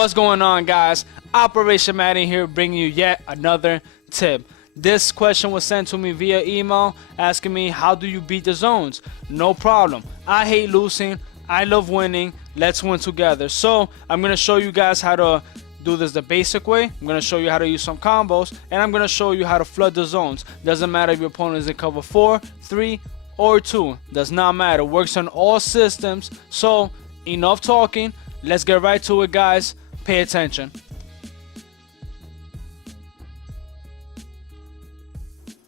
What's going on, guys? Operation Madden here, bringing you yet another tip. This question was sent to me via email asking me, how do you beat the zones? No problem. I hate losing. I love winning. Let's win together. So I'm going to show you guys how to do this the basic way. I'm going to show you how to use some combos, and I'm going to show you how to flood the zones. Doesn't matter if your opponent is in cover 4, 3, or 2. Does not matter. Works on all systems. So enough talking. Let's get right to it, guys. Pay attention.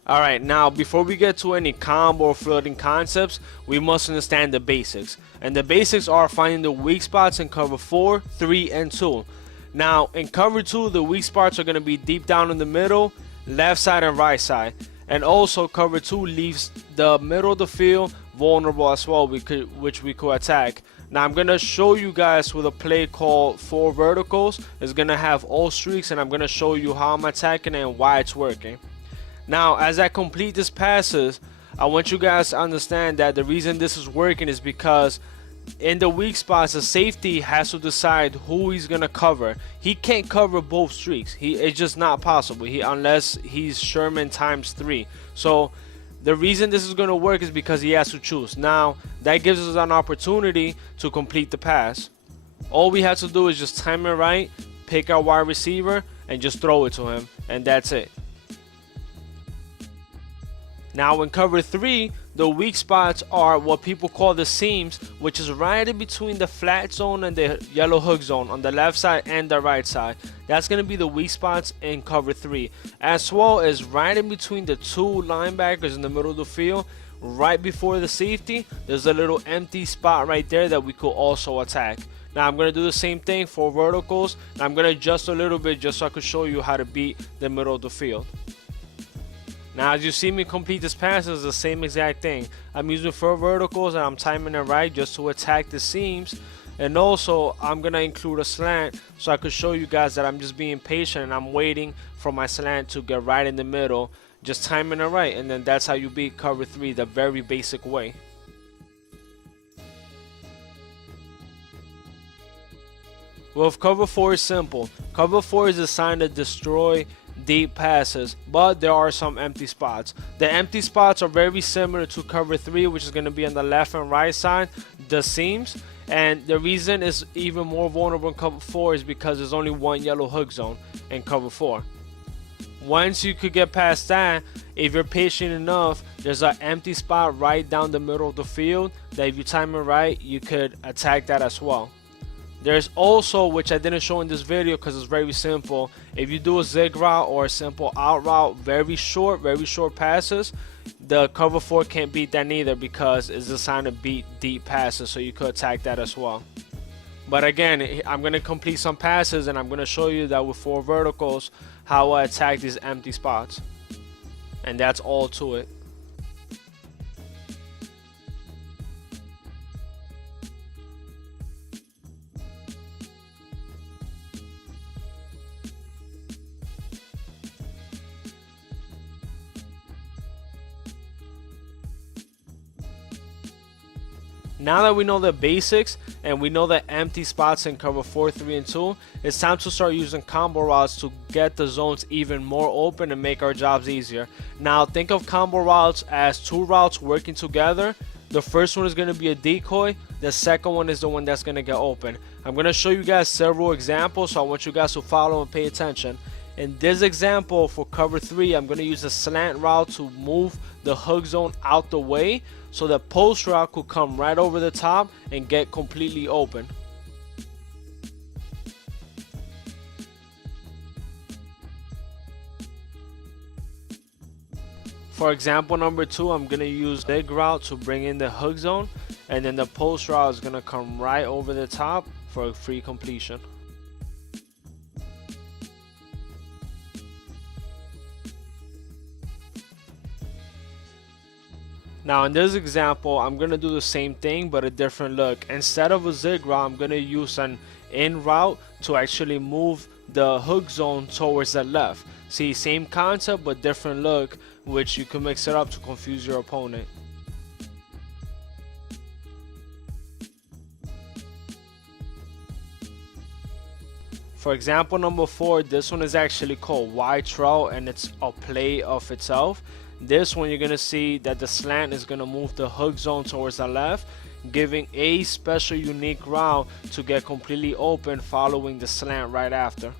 Alright, now before we get to any combo or flooding concepts, we must understand the basics. And the basics are finding the weak spots in cover 4, 3, and 2. Now, in cover 2, the weak spots are going to be deep down in the middle, left side and right side. And also, cover 2 leaves the middle of the field vulnerable as well, which we could attack. Now, I'm going to show you guys with a play called 4 verticals. It's going to have all streaks, and I'm going to show you how I'm attacking it and why it's working. Now, as I complete these passes, I want you guys to understand that the reason this is working is because in the weak spots, the safety has to decide who he's gonna cover. He can't cover both streaks. It's just not possible. Unless he's Sherman times 3. So the reason this is gonna work is because he has to choose. Now that gives us an opportunity to complete the pass. All we have to do is just time it right, pick our wide receiver, and just throw it to him, and that's it. Now in cover 3, the weak spots are what people call the seams, which is right in between the flat zone and the yellow hook zone on the left side and the right side. That's going to be the weak spots in cover 3, as well as right in between the 2 linebackers in the middle of the field. Right before the safety, there's a little empty spot right there that we could also attack. Now I'm going to do the same thing for verticals, and I'm going to adjust a little bit just so I could show you how to beat the middle of the field. Now, as you see me complete this pass, it's the same exact thing. I'm using 4 verticals and I'm timing it right just to attack the seams. And also, I'm going to include a slant so I could show you guys that I'm just being patient and I'm waiting for my slant to get right in the middle. Just timing it right, and then that's how you beat cover 3 the very basic way. Well, if cover 4 is simple. Cover 4 is designed to destroy deep passes, but there are some empty spots. The empty spots are very similar to cover 3, which is going to be on the left and right side, the seams. And the reason it's even more vulnerable in cover 4 is because there's only 1 yellow hook zone in cover 4. Once you could get past that, if you're patient enough, there's an empty spot right down the middle of the field that if you time it right, you could attack that as well. There's also, which I didn't show in this video because it's very simple, if you do a zig route or a simple out route, very short passes, the cover 4 can't beat that neither because it's designed to beat deep passes, so you could attack that as well. But again, I'm going to complete some passes and I'm going to show you that with 4 verticals how I attack these empty spots. And that's all to it. Now that we know the basics and we know the empty spots in cover 4, 3, and 2, it's time to start using combo routes to get the zones even more open and make our jobs easier. Now think of combo routes as 2 routes working together. The first one is going to be a decoy. The second one is the one that's going to get open. I'm going to show you guys several examples, so I want you guys to follow and pay attention. In this example for cover 3, I'm going to use a slant route to move the hook zone out the way so the post route could come right over the top and get completely open. For example number 2, I'm going to use big route to bring in the hook zone, and then the post route is going to come right over the top for a free completion. Now in this example, I'm going to do the same thing but a different look. Instead of a zig route, I'm going to use an in route to actually move the hook zone towards the left. See, same concept but different look, which you can mix it up to confuse your opponent. For example number 4, this one is actually called wide trail and it's a play of itself. This one you're gonna see that the slant is gonna move the hook zone towards the left, giving a special unique route to get completely open following the slant right after.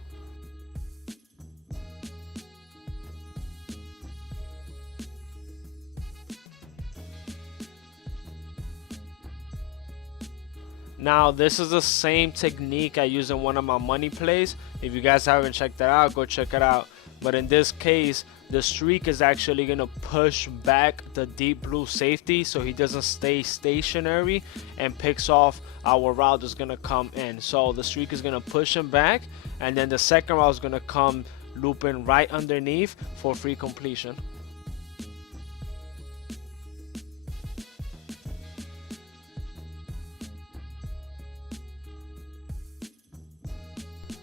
Now this is the same technique I use in one of my money plays. If you guys haven't checked that out, go check it out. But in this case, the streak is actually going to push back the deep blue safety so he doesn't stay stationary and picks off our route that's going to come in. So the streak is going to push him back, and then the second route is going to come looping right underneath for free completion.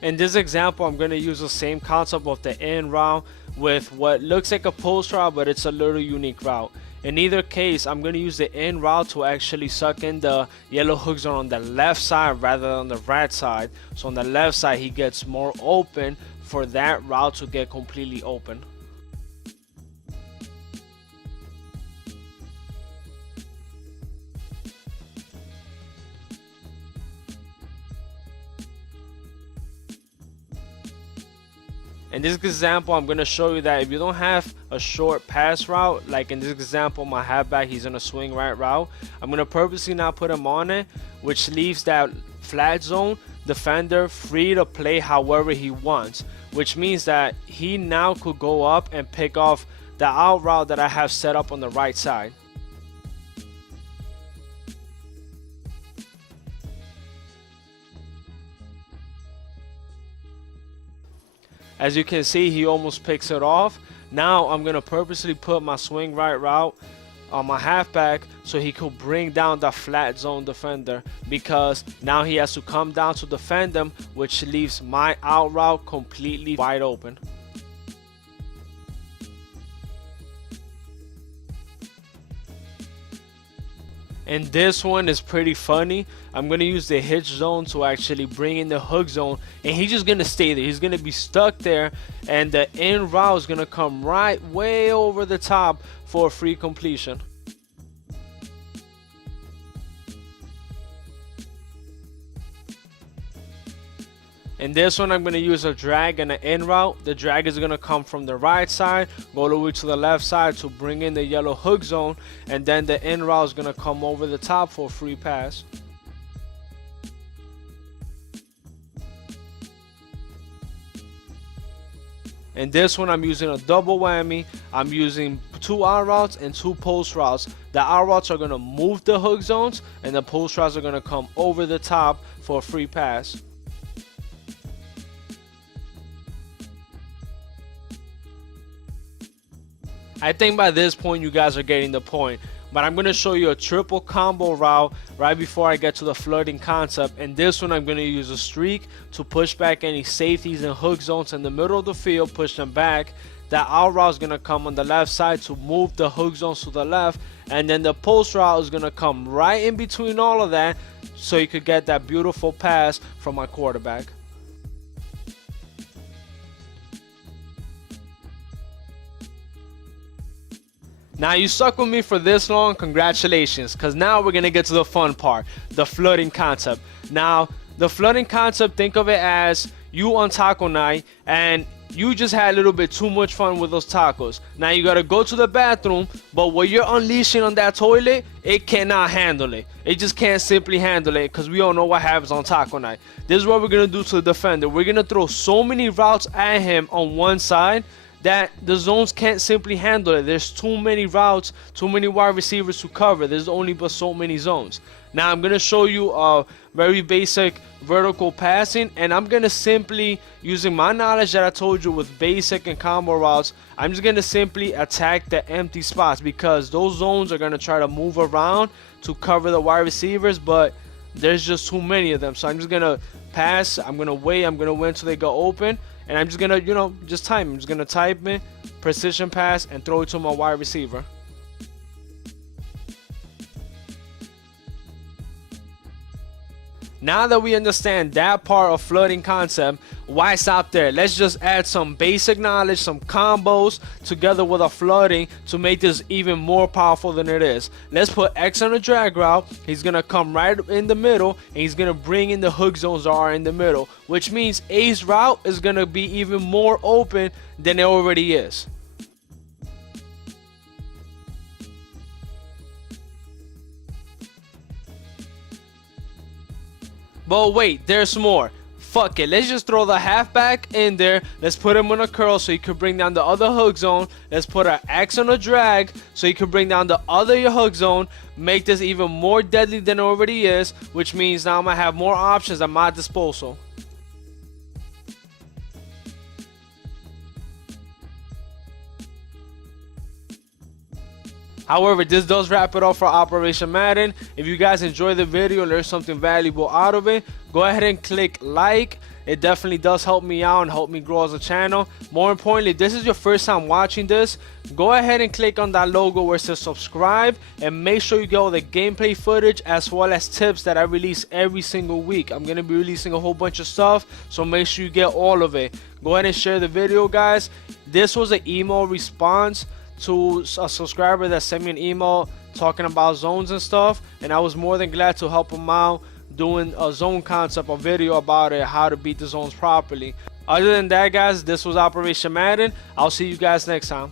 In this example, I'm going to use the same concept of the in route with what looks like a post route, but it's a little unique route. In either case, I'm going to use the in route to actually suck in the yellow hook zone on the left side rather than on the right side. So on the left side, he gets more open for that route to get completely open. In this example, I'm going to show you that if you don't have a short pass route, like in this example, my halfback, he's in a swing right route, I'm going to purposely not put him on it, which leaves that flat zone defender free to play however he wants, which means that he now could go up and pick off the out route that I have set up on the right side. As you can see, he almost picks it off. Now I'm going to purposely put my swing right route on my halfback so he could bring down the flat zone defender, because now he has to come down to defend him, which leaves my out route completely wide open. And this one is pretty funny. I'm going to use the hitch zone to actually bring in the hook zone, and he's just going to stay there. He's going to be stuck there, and the in route is going to come right way over the top for a free completion. In this one, I'm going to use a drag and an in route. The drag is going to come from the right side, go all the way to the left side to bring in the yellow hook zone, and then the in route is going to come over the top for a free pass. In this one, I'm using a double whammy. I'm using 2 out routes and 2 post routes. The out routes are going to move the hook zones, and the post routes are going to come over the top for a free pass. I think by this point you guys are getting the point, but I'm going to show you a triple combo route right before I get to the flooding concept. And this one, I'm going to use a streak to push back any safeties and hook zones in the middle of the field, push them back. The out route is going to come on the left side to move the hook zones to the left, and then the post route is going to come right in between all of that so you could get that beautiful pass from my quarterback. Now you stuck with me for this long, congratulations, because now we're going to get to the fun part, the flooding concept. Now, the flooding concept, think of it as you on taco night and you just had a little bit too much fun with those tacos. Now you got to go to the bathroom, but what you're unleashing on that toilet, it cannot handle it. It just can't simply handle it, because we all know what happens on taco night. This is what we're going to do to the defender. We're going to throw so many routes at him on one side that the zones can't simply handle it. There's too many routes, too many wide receivers to cover. There's only but so many zones. Now I'm going to show you a very basic vertical passing, and I'm going to simply, using my knowledge that I told you with basic and combo routes, I'm just going to simply attack the empty spots, because those zones are going to try to move around to cover the wide receivers, but there's just too many of them. So I'm just going to pass, I'm going to wait, I'm going to wait until they go open. And I'm just going to, just type. I'm just going to type in precision pass and throw it to my wide receiver. Now that we understand that part of flooding concept, why stop there? Let's just add some basic knowledge, some combos together with a flooding to make this even more powerful than it is. Let's put X on a drag route. He's gonna come right in the middle and he's gonna bring in the hook zones that are in the middle, which means A's route is gonna be even more open than it already is. But wait, there's more. Fuck it, let's just throw the halfback in there. Let's put him on a curl so he could bring down the other hook zone. Let's put an X on a drag so he could bring down the other hook zone. Make this even more deadly than it already is, which means now I'm gonna have more options at my disposal. However, this does wrap it up for Operation Madden. If you guys enjoyed the video and learned something valuable out of it, go ahead and click like. It definitely does help me out and help me grow as a channel. More importantly, if this is your first time watching this, go ahead and click on that logo where it says subscribe and make sure you get all the gameplay footage as well as tips that I release every single week. I'm going to be releasing a whole bunch of stuff, so make sure you get all of it. Go ahead and share the video, guys. This was an email response to a subscriber that sent me an email talking about zones and stuff, and I was more than glad to help him out doing a zone concept, a video about it, how to beat the zones properly. Other than that, guys, this was Operation Madden. I'll see you guys next time.